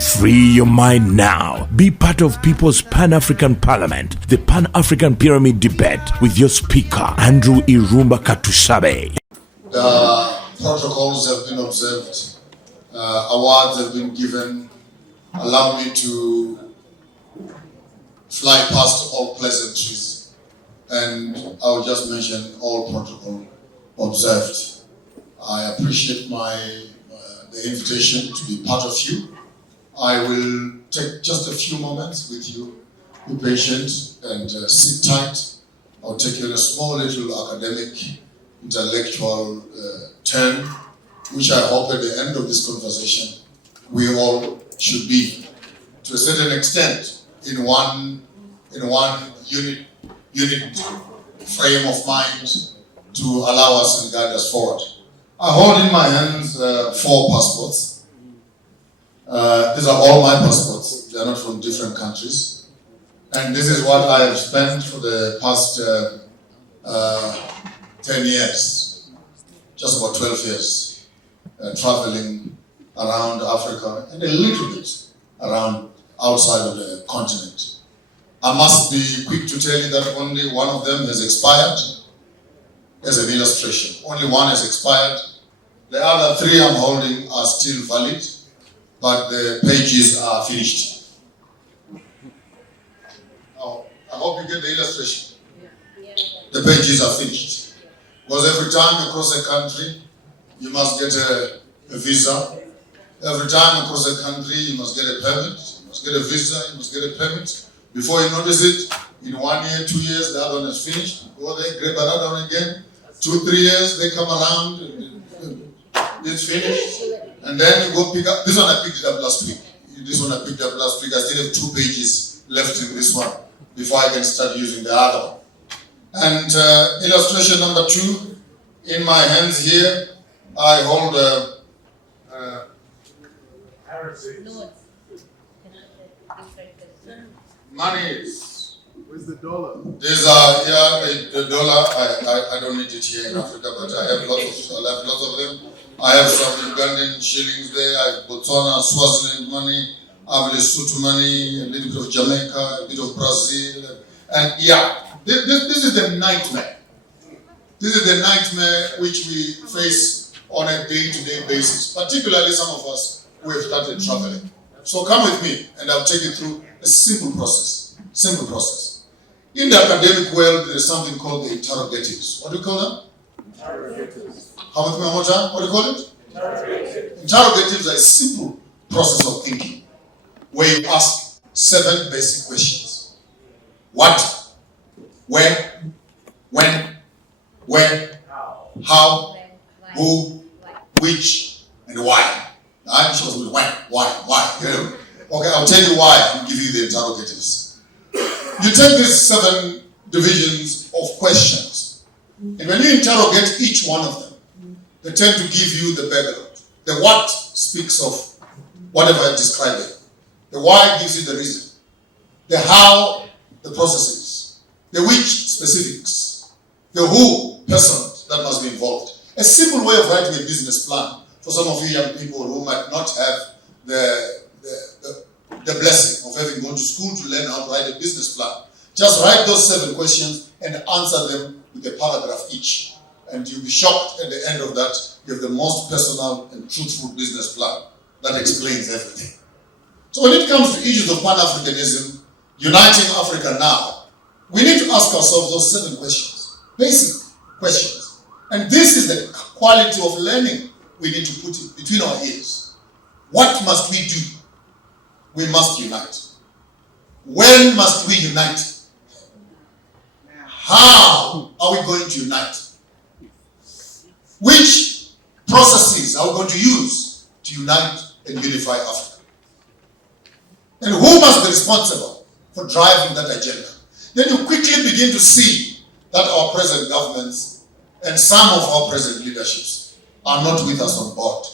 Free your mind now. Be part of People's Pan-African Parliament, the Pan-African Pyramid Debate with your speaker, Andrew Irumba Katusabe. The protocols have been observed, awards have been given. Allow me to fly past all pleasantries, and I will just mention all protocol observed. I appreciate the invitation to be part of you. I will take just a few moments with you. Be patient and sit tight. I'll take you on a small little academic, intellectual turn, which I hope at the end of this conversation we all should be, to a certain extent, in one unit frame of mind to allow us and guide us forward. I hold in my hands 4 passports. These are all my passports. They are not from different countries. And this is what I have spent for the past 10 years, just about 12 years, traveling around Africa and a little bit around outside of the continent. I must be quick to tell you that only one of them has expired as an illustration. Only one has expired. The other 3 I'm holding are still valid, but the pages are finished. Now, I hope you get the illustration. The pages are finished. Because every time you cross a country, you must get a visa. Every time you cross a country, you must get a permit. You must get a visa, you must get a permit. Before you notice it, in 1 year, 2 years, the other one is finished. Go there, grab another one again. 2, 3 years, they come around, it's finished. And then you go pick up, this one I picked it up last week. This one I picked up last week. I still have 2 pages left in this one before I can start using the other one. And illustration number 2, in my hands here, I hold money. Where's the dollar? These are, the dollar, I don't need it here in Africa, but I have lots of them. I have some Ugandan shillings there, I have Botswana, Swaziland money, I have Lesotho money, a little bit of Jamaica, a bit of Brazil. And this is the nightmare. This is the nightmare which we face on a day-to-day basis, particularly some of us who have started traveling. So come with me and I'll take you through a simple process. Simple process. In the academic world, there is something called the interrogatives. What do you call them? Interrogatives. How much more time? What do you call it? Interrogatives. Interrogatives are a simple process of thinking where you ask 7 basic questions. What? Where? When? Where? How? Who? Which? And why? I'm sure with when? Why? Okay, I'll tell you why and give you the interrogatives. You take these 7 divisions of questions, and when you interrogate each one of them, they tend to give you the background. The what speaks of whatever I described it. The why gives you the reason. The how, the processes. The which, specifics. The who, person that must be involved. A simple way of writing a business plan for some of you young people who might not have the blessing of having gone to school to learn how to write a business plan. Just write those 7 questions and answer them with a paragraph each. And you'll be shocked at the end of that, you have the most personal and truthful business plan that explains everything. So when it comes to issues of Pan-Africanism, uniting Africa now, we need to ask ourselves those 7 questions, basic questions. And this is the quality of learning we need to put it between our ears. What must we do? We must unite. When must we unite? How are we going to unite? Which processes are we going to use to unite and unify Africa? And who must be responsible for driving that agenda? Then you quickly begin to see that our present governments and some of our present leaderships are not with us on board.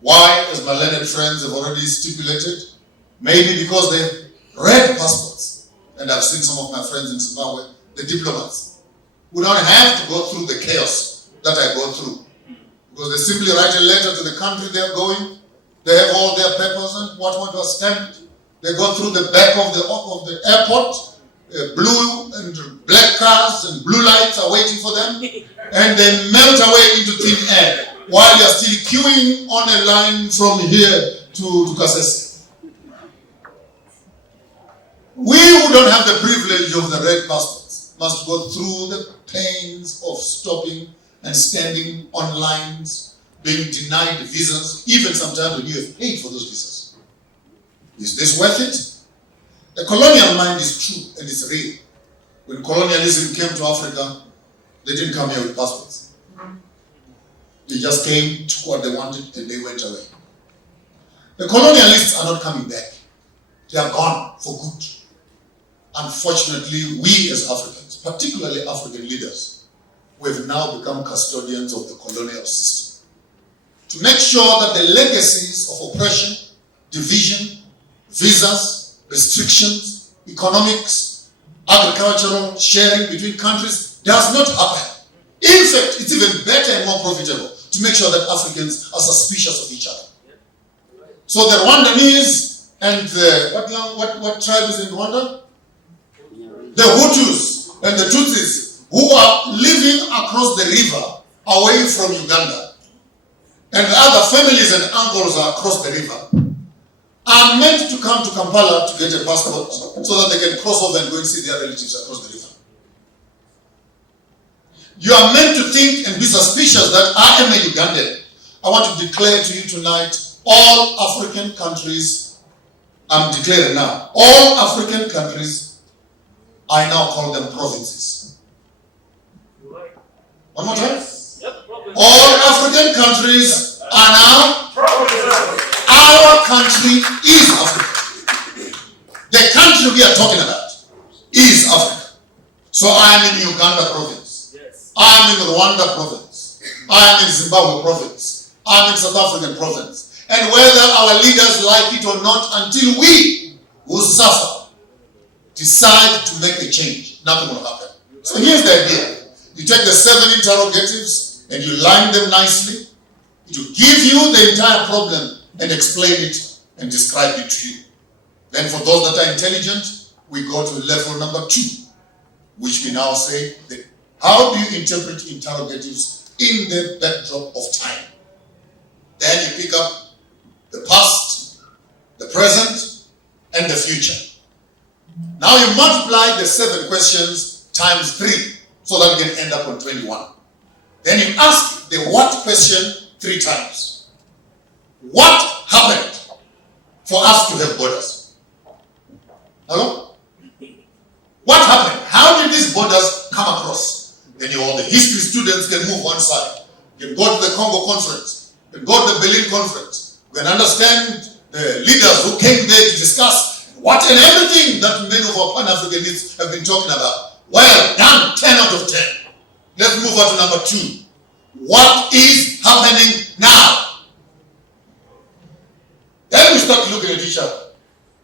Why, as my learned friends have already stipulated? Maybe because they've read passports. And I've seen some of my friends in Zimbabwe, the diplomats, who don't have to go through the chaos that I go through. Because they simply write a letter to the country they're going, They have all their papers and what was stamped. They go through the back of the airport. Blue and black cars and blue lights are waiting for them, and they melt away into thin air while you're still queuing on a line from here to Kasese. We who don't have the privilege of the red passports must go through the pains of stopping and standing on lines, being denied visas, even sometimes when you have paid for those visas. Is this worth it? The colonial mind is true and it's real. When colonialism came to Africa, they didn't come here with passports. They just came, took what they wanted, and they went away. The colonialists are not coming back. They are gone for good. Unfortunately, we as Africans, particularly African leaders, we have now become custodians of the colonial system. To make sure that the legacies of oppression, division, visas, restrictions, economics, agricultural sharing between countries does not happen. In fact, it's even better and more profitable to make sure that Africans are suspicious of each other. So the Rwandese and what tribe is in Rwanda? The Hutus and the Tutsis, who are living across the river away from Uganda, and the other families and uncles are across the river, are meant to come to Kampala to get a passport so that they can cross over and go and see their relatives across the river. You are meant to think and be suspicious that I am a Ugandan. I want to declare to you tonight, all African countries, I'm declaring now, all African countries, I now call them provinces. One more time. All African countries are now provinces. Our country is Africa. The country we are talking about is Africa. So I am in Uganda province. Yes. I am in Rwanda province. I am in Zimbabwe province. I am in South African province. And whether our leaders like it or not, until we who suffer decide to make a change, nothing will happen. So here's the idea. You take the 7 interrogatives and you line them nicely. It will give you the entire problem and explain it and describe it to you. Then for those that are intelligent, we go to level number 2, which we now say, how do you interpret interrogatives in the backdrop of time? Then you pick up the past, the present, and the future. Now you multiply the 7 questions times 3, so that you can end up on 21. Then you ask the what question 3 times. What happened for us to have borders? Hello? What happened? How did these borders come across? Then all the history students can move one side. You can go to the Congo conference. You can go to the Berlin conference. You can understand the leaders who came there to discuss what and everything that many of our Pan-Africanists have been talking about. Well done, 10 out of 10. Let's move on to number 2. What is happening now? Then we start looking at each other.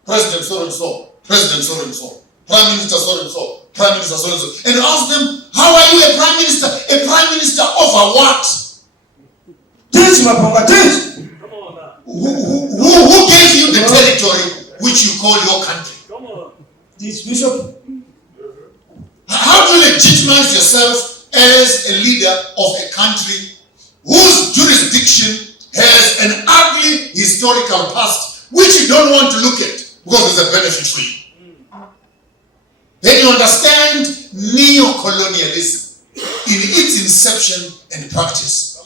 President so and so, President so and so, Prime Minister so and so, Prime Minister so and so, and ask them, how are you a Prime Minister? A Prime Minister over what? Teach Maponga, teach. Who gave you the territory which you call your country? Come on. Teach Bishop. How do you legitimize yourself as a leader of a country whose jurisdiction has an ugly historical past which you don't want to look at because there's a benefit for you? Then you understand neo-colonialism in its inception and practice.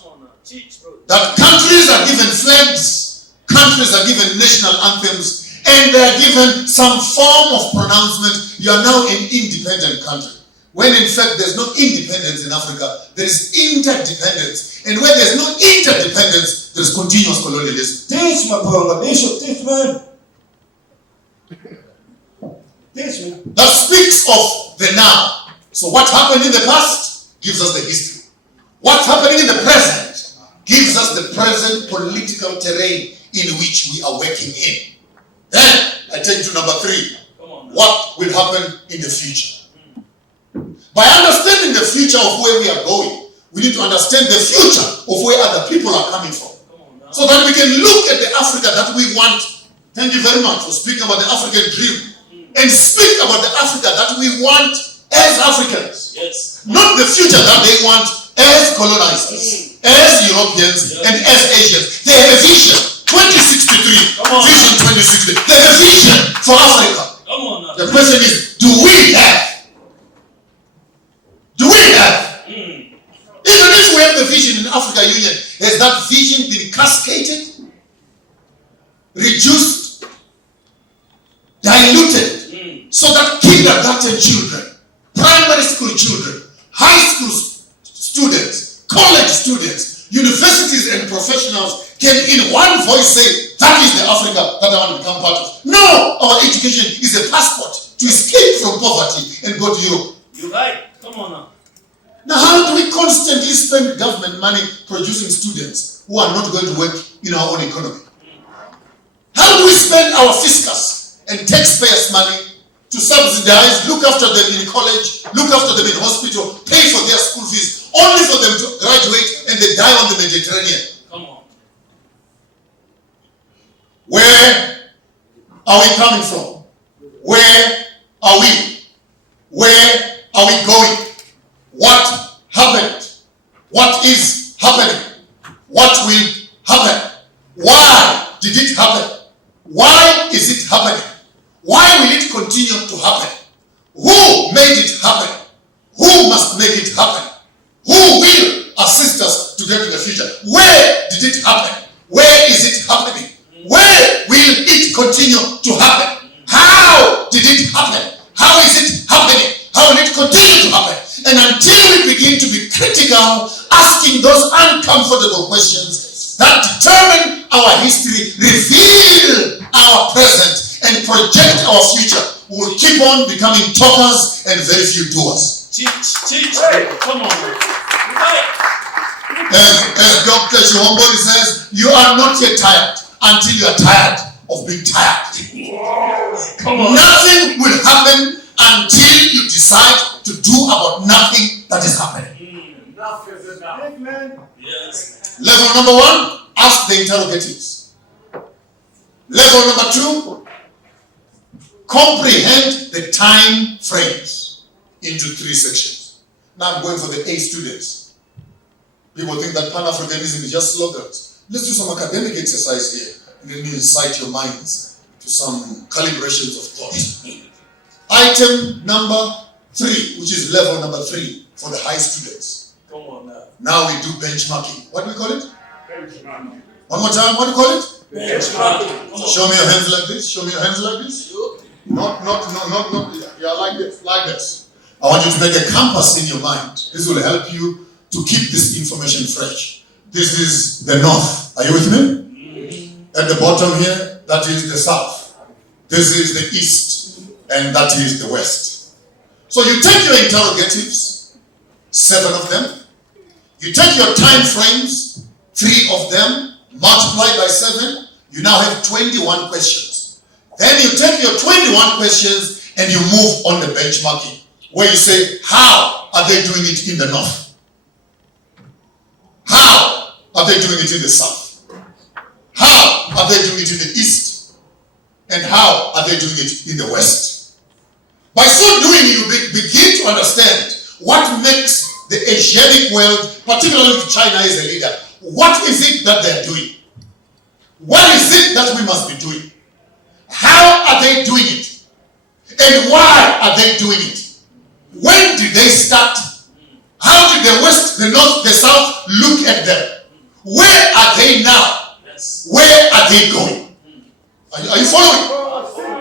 That countries are given flags, countries are given national anthems, and they are given some form of pronouncement. You are now an independent country. When in fact there's no independence in Africa, there is interdependence. And where there's no interdependence, there's continuous colonialism. Teach Maponga, Bishop, teach man. Teach me. That speaks of the now. So what happened in the past gives us the history. What's happening in the present gives us the present political terrain in which we are working in. Then I take to number 3. What will happen in the future? By understanding the future of where we are going, we need to understand the future of where other people are coming from. So that we can look at the Africa that we want. Thank you very much for speaking about the African dream. And speak about the Africa that we want as Africans. Yes. Not the future that they want as colonizers, as Europeans, and as Asians. They have a vision. 2063. Vision 2063. They have a vision for Africa. Come on now. The question is, do we have? Even if we have the vision in Africa Union, has that vision been cascaded, reduced, diluted, so that kindergarten children, primary school children, high school students, college students, universities and professionals can in one voice say, that is the Africa that I want to become part of. No, our education is a passport to escape from poverty and go to Europe. You're right. Come on now. Now, how do we constantly spend government money producing students who are not going to work in our own economy? How do we spend our fiscus and taxpayers' money to subsidize, look after them in college, look after them in hospital, pay for their school fees, only for them to graduate and they die on the Mediterranean? Come on. Where are we coming from? Where are we? Where are we going? What happened? What is happening? What will happen? Why did it happen? Why is it happening? Why will it continue to happen? Who made it happen? Who must make it happen? Who will assist us to get to the future? Where did it happen? Where is it happening? Where will it continue to happen? How did it happen? How is it happening? How will it continue to happen? And until we begin to be critical, asking those uncomfortable questions that determine our history, reveal our present, and project our future, we will keep on becoming talkers and very few doers. Teach. Come on. Right. As Dr. Chihombori says, you are not yet tired until you are tired of being tired. Come on. Nothing will happen until you decide to do about nothing that is happening. Enough is enough. Amen. Yes. Level number 1, ask the interrogatives. Level number 2, comprehend the time frames into 3 sections. Now I'm going for the A students. People think that Pan-Africanism is just slogans. Let's do some academic exercise here. And let me incite your minds to some calibrations of thought. Item number 3, which is level number 3 for the high students. Come on now. Now we do benchmarking. What do we call it? Benchmark. One more time, what do you call it? Benchmark. So show me your hands like this. Show me your hands like this. Not. Yeah, like this. Like this. I want you to make a compass in your mind. This will help you to keep this information fresh. This is the north. Are you with me? At the bottom here, that is the south. This is the east, and that is the west. So you take your interrogatives, 7 of them. You take your time frames, 3 of them, multiply by 7. You now have 21 questions. Then you take your 21 questions and you move on the benchmarking, where you say, how are they doing it in the north? How are they doing it in the south? How are they doing it in the east? And how are they doing it in the west? By so doing, you begin to understand what makes the Asiatic world, particularly China as a leader, what is it that they're doing? What is it that we must be doing? How are they doing it? And why are they doing it? When did they start? How did the west, the north, the south look at them? Where are they now? Yes. Where are they going? Are you following?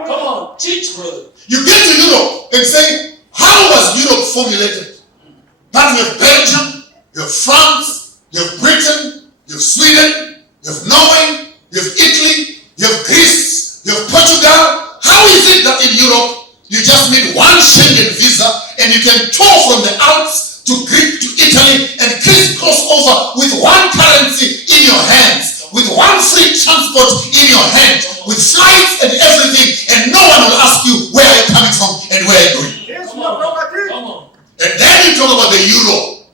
Come on. Teach, brother. You get to Europe and say, how was Europe formulated? That you have Belgium, you have France, you have Britain, you have Sweden, you have Norway, you have Italy, you have Greece, you have Portugal. How is it that in Europe you just need one Schengen visa and you can tour from the Alps to Greece to Italy and crisscross over with one currency in your hands, with one free transport in your hand, with flights and everything, and no one will ask you where are you coming from and where are you going? Come on. And then you talk about the euro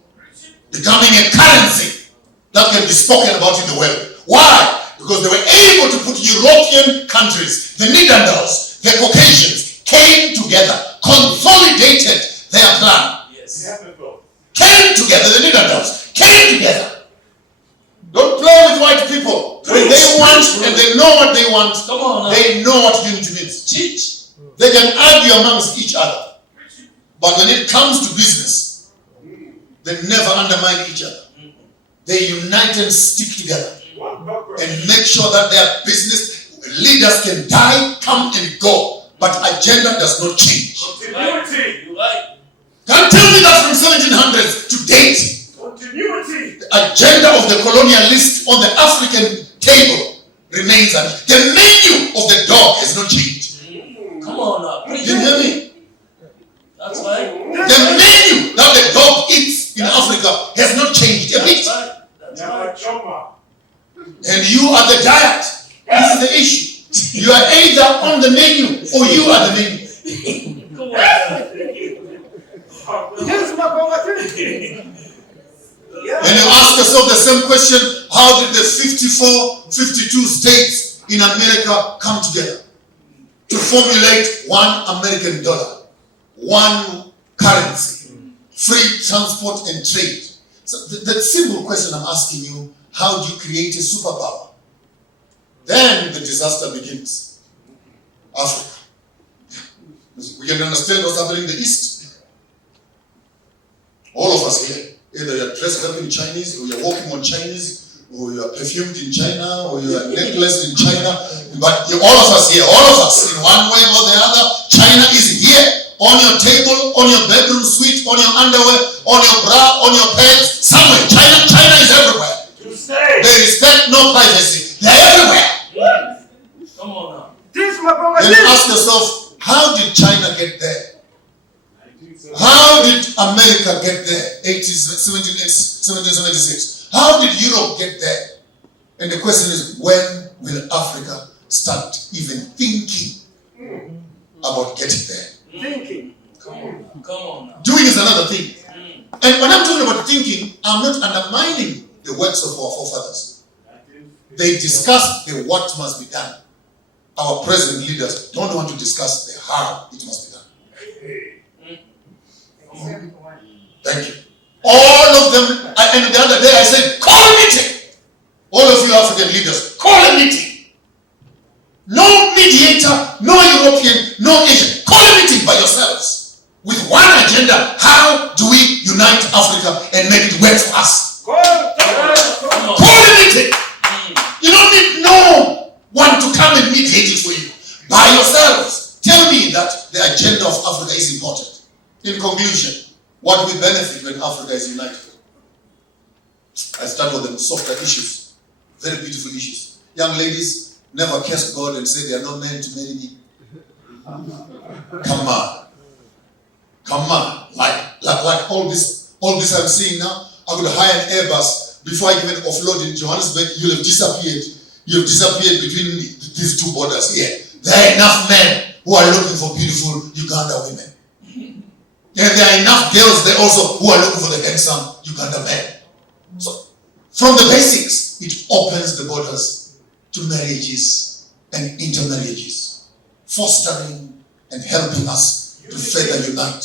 becoming a currency that can be spoken about in the world. Why? countries, the Netherlands, the Caucasians, came together, consolidated their plan. Yes. Came together, the Netherlands came together. Don't play with white people. When they want and they know what they want, Come on now. they know what unity means. Teach. They can argue amongst each other. But when it comes to business, they never undermine each other. They unite and stick together and make sure that their business leaders can die, come and go. But agenda does not change. Continuity. You right. Can't tell me that from 1700s to date. Continuity. The agenda of the colonialist on the African table remains. The menu of the dog has not changed. Come on now. Preach. You hear me? That's right. The menu that the dog eats in Africa has not changed a bit. That's right. That's right. Choma. And you are the diet. This is the issue. You are either on the menu or you are the menu. Come on now. Yes, Maponga. And you ask yourself the same question, how did the 52 states in America come together to formulate one American dollar, one currency, free transport and trade? So the simple question I'm asking you, how do you create a superpower? Then the disaster begins. Africa. We can understand what's happening in the East. All of us here, either you're dressed up in Chinese, or you're walking on Chinese, or you're perfumed in China, or you're necklaced in China. But all of us here, all of us, in one way or the other, China is here, on your table, on your bedroom suite, on your underwear, on your bra, on your pants, somewhere. China is everywhere. To stay. They respect no privacy. They're everywhere. Come on now. This Maponga. Then ask yourself, how did China get there? How did America get there? 1776. How did Europe get there? And the question is, when will Africa start even thinking about getting there? Thinking. Come on now. Doing is another thing. And when I'm talking about thinking, I'm not undermining the works of our forefathers. They discuss the what must be done. Our present leaders don't want to discuss the how it must be done. Thank you. All of them, and the other day I said, call a meeting. All of you African leaders, call a meeting. No mediator, no European, no Asian. Call a meeting by yourselves with one agenda. How do we unite Africa and make it work for us? Come on. Call a meeting. You don't need no one to come and mediate it for you. By yourselves. Tell me that the agenda of Africa is important. In conclusion, what we benefit when Africa is united? I start with the softer issues. Very beautiful issues. Young ladies, never curse God and say they are not meant to marry me. Come on. Come on. Like all this I'm seeing now, I would hire an Airbus before I even offload in Johannesburg. You'll have disappeared. You've disappeared between these two borders here. There are enough men who are looking for beautiful Uganda women. And there are enough girls there also who are looking for the handsome Uganda men. So, from the basics, it opens the borders to marriages and intermarriages, fostering and helping us to further unite.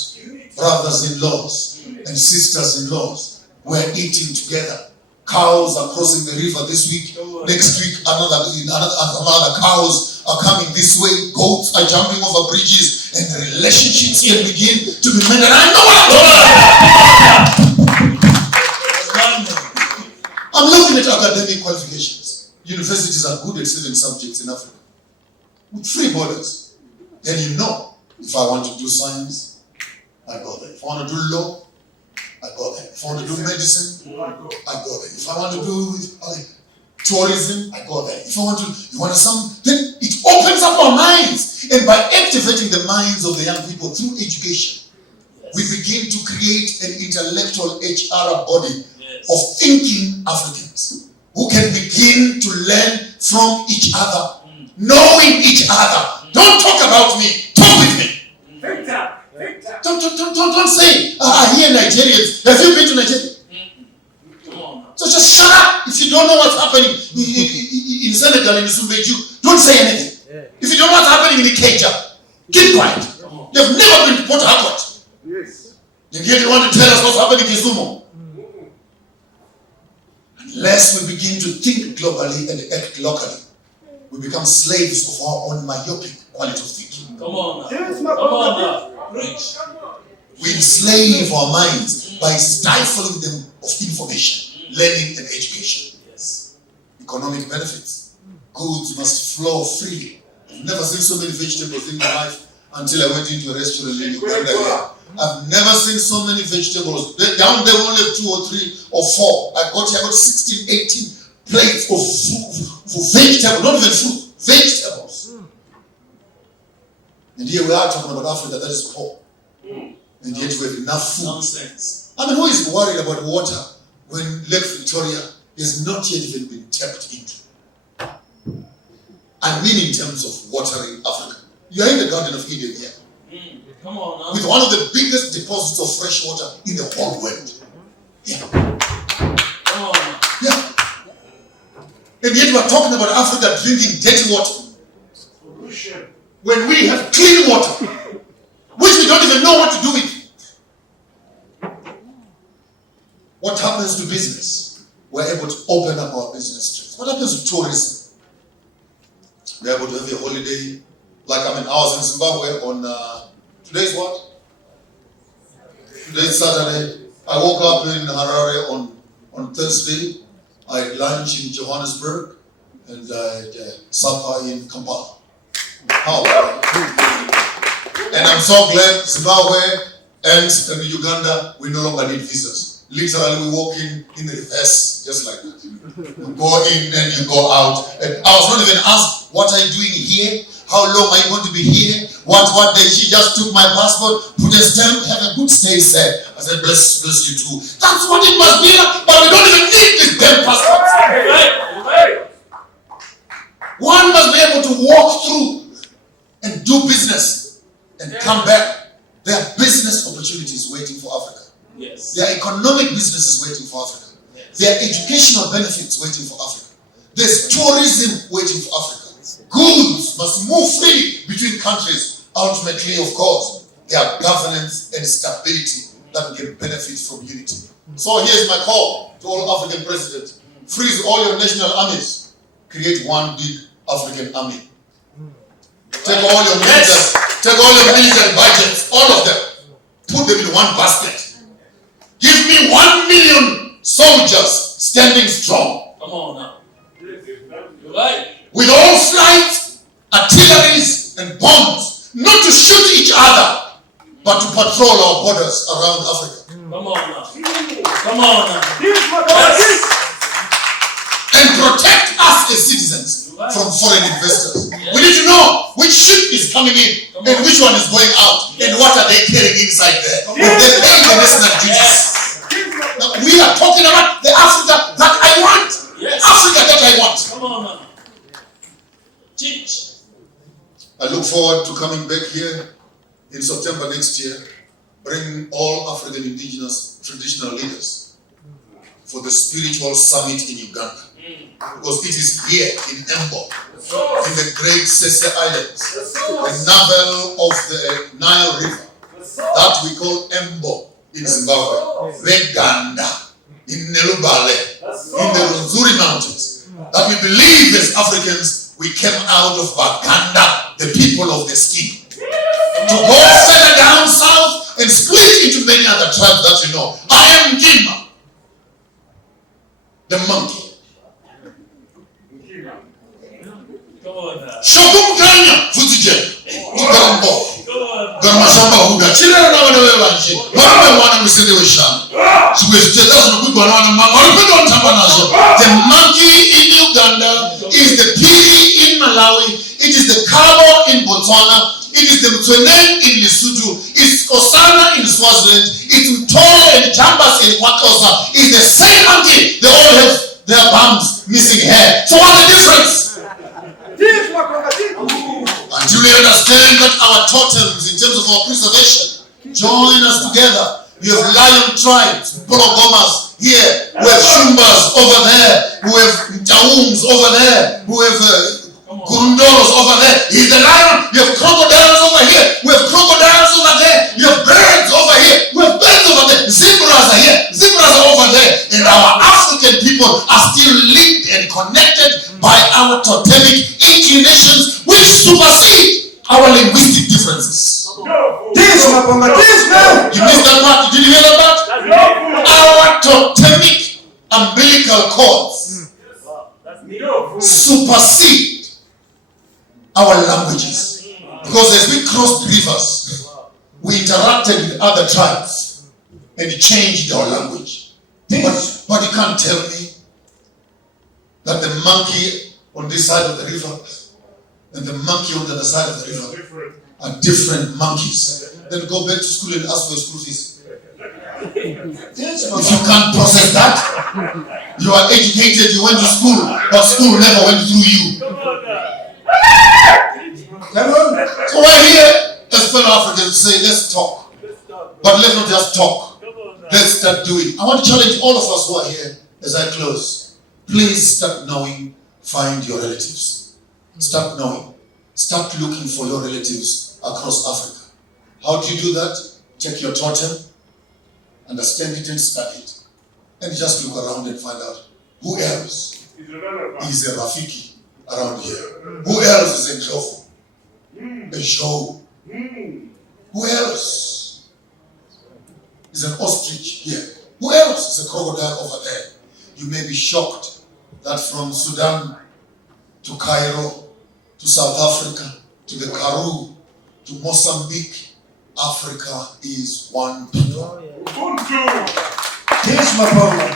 Brothers-in-laws and sisters-in-laws, we're eating together. Cows are crossing the river this week. Next week, another cows are coming this way. Goats are jumping over bridges. And the relationships can begin to be made. And I know what I'm talking about. I'm looking at academic qualifications. Universities are good at 7 subjects in Africa. With free borders. Then you know, if I want to do science, I go there. If I want to do law, I go there. If I want to do medicine, I go there. If I want to do tourism, I go there. If I want to, then it opens up our minds. And by activating the minds of the young people through education, we begin to create an intellectual HR body of thinking Africans who can begin to learn from each other, knowing each other. Don't talk about me, talk with me. Don't say, here Nigerians. Have you been to Nigeria? So just shut up. If you don't know what's happening in Senegal, in Zumbeju, don't say anything. If you don't know what's happening in Ikeja, keep quiet. You've never been to Port Harcourt. Yes. And yet you want to tell us what's happening in Kisumu. Unless we begin to think globally and act locally, we become slaves of our own myopic quality of thinking. Come on now. Yes, Come on now. Preach. We enslave our minds by stifling them of information, learning and education. Yes. Economic benefits. Goods must flow freely. I've never seen so many vegetables in my life until I went into a restaurant in Uganda here. I've never seen so many vegetables. Down there we only have 2 or 3 or 4. I got 16, 18 plates of food, for vegetables, not even fruit, vegetables. And here we are talking about Africa that is poor. And yet we have enough food. Nonsense. I mean, who is worried about water when Lake Victoria has not yet even been tapped into? I mean in terms of watering Africa. You are in the Garden of Eden here. Come on now. With one of the biggest deposits of fresh water in the whole world. Yeah. Come on now. Yeah. And yet we are talking about Africa drinking dirty water. When we have clean water, which we don't even know what to do with. What happens to business? We're able to open up our business streets. What happens to tourism? We're able to have a holiday. Like I was in Zimbabwe on, today's what? Today's Saturday. I woke up in Harare on Thursday. I had lunch in Johannesburg and I had supper in Kampala. How? And I'm so glad Zimbabwe and Uganda, we no longer need visas. Literally, we walk in the reverse, just like that. You go in and you go out. And I was not even asked, what are you doing here? How long are you going to be here? What day? She just took my passport, put a stamp, have a good stay, said. I said, bless you too. That's what it must be, but we don't even need this damn passport. Right. One must be able to walk through and do business and come back. There are business opportunities waiting for Africa. Yes. There are economic businesses waiting for Africa. Yes. There are educational benefits waiting for Africa. There's tourism waiting for Africa. Goods must move freely between countries. Ultimately, of course, there are governance and stability that can benefit from unity. So here's my call to all African presidents. Freeze all your national armies. Create one big African army. Take all your military, take all your military budgets, all of them, put them in one basket. Give me 1 million soldiers standing strong. Come on now. You're right. With all flights, artilleries, and bombs, not to shoot each other, but to patrol our borders around Africa. Come on now. Come on now. Yes. And protect us as citizens from foreign investors. We need to know which ship is coming in and which one is going out and what are they carrying inside there. If they pay the national duties. Now, we are talking about the Africa that I want. Yes. Africa that I want. Come on now. Teach. I look forward to coming back here in September next year, bringing all African indigenous traditional leaders for the spiritual summit in Uganda. Because it is here in Embo, in the great Sese Islands, the navel of the Nile River, that we call Embo in Zimbabwe, Veganda, in Nelubale, in the Runzuri Mountains, that we believe as Africans we came out of Baganda, the people of the skin, to go further down south and split into many other tribes that you know. I am Gimba, the monkey. Shokum Kanya, Fuzije, Igambo, Gamashamba Huga, Children of the Evangelist, one we say they were sham. So we say that's what we go on. The monkey in Uganda is the pili in Malawi, it is the Kabo in Botswana, it is the Mtswenen in Lesotho, it's Osana in Swaziland, it's Mtoro and Jambas in Wakosa. It's the same monkey. They all have their bums missing hair. So what's the difference? Until we understand that our totems in terms of our preservation join us together. You have lion tribes, Bologomas here, we have Shumbas over there, we have Taums over there, we have Gurundoros over there. He's the lion. You have crocodiles over here. We have crocodiles over there. You have birds over here. We have birds over there. Zebras are here. Zebras are over there. And our African people are still linked and connected by our totemic inclinations, which supersede our linguistic differences. Teach, Maponga, teach now. You missed that part? Did you hear that part? Our totemic umbilical cords supersede our languages. Because as we crossed rivers, we interacted with other tribes and changed our language. But you can't tell me that the monkey on this side of the river and the monkey on the other side of the river are different monkeys. Then go back to school and ask for your school fees. If you can't process that, you are educated, you went to school, but school never went through you. So we're here as fellow Africans say, let's talk. But let's not just talk. Let's start doing. I want to challenge all of us who are here as I close. Please start knowing, find your relatives. Start knowing. Start looking for your relatives across Africa. How do you do that? Check your totem, understand it and study it. And just look around and find out who else is a Rafiki around here. Who else is a Jofu? A show. Who else is an ostrich here? Who else is a crocodile over there? You may be shocked that from Sudan to Cairo to South Africa to the Karoo to Mozambique, Africa is one people. Teach, Maponga.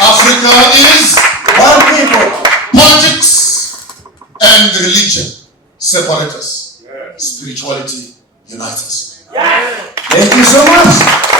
Africa is One people. politics and religion separate us. Spirituality unites us. Thank you so much.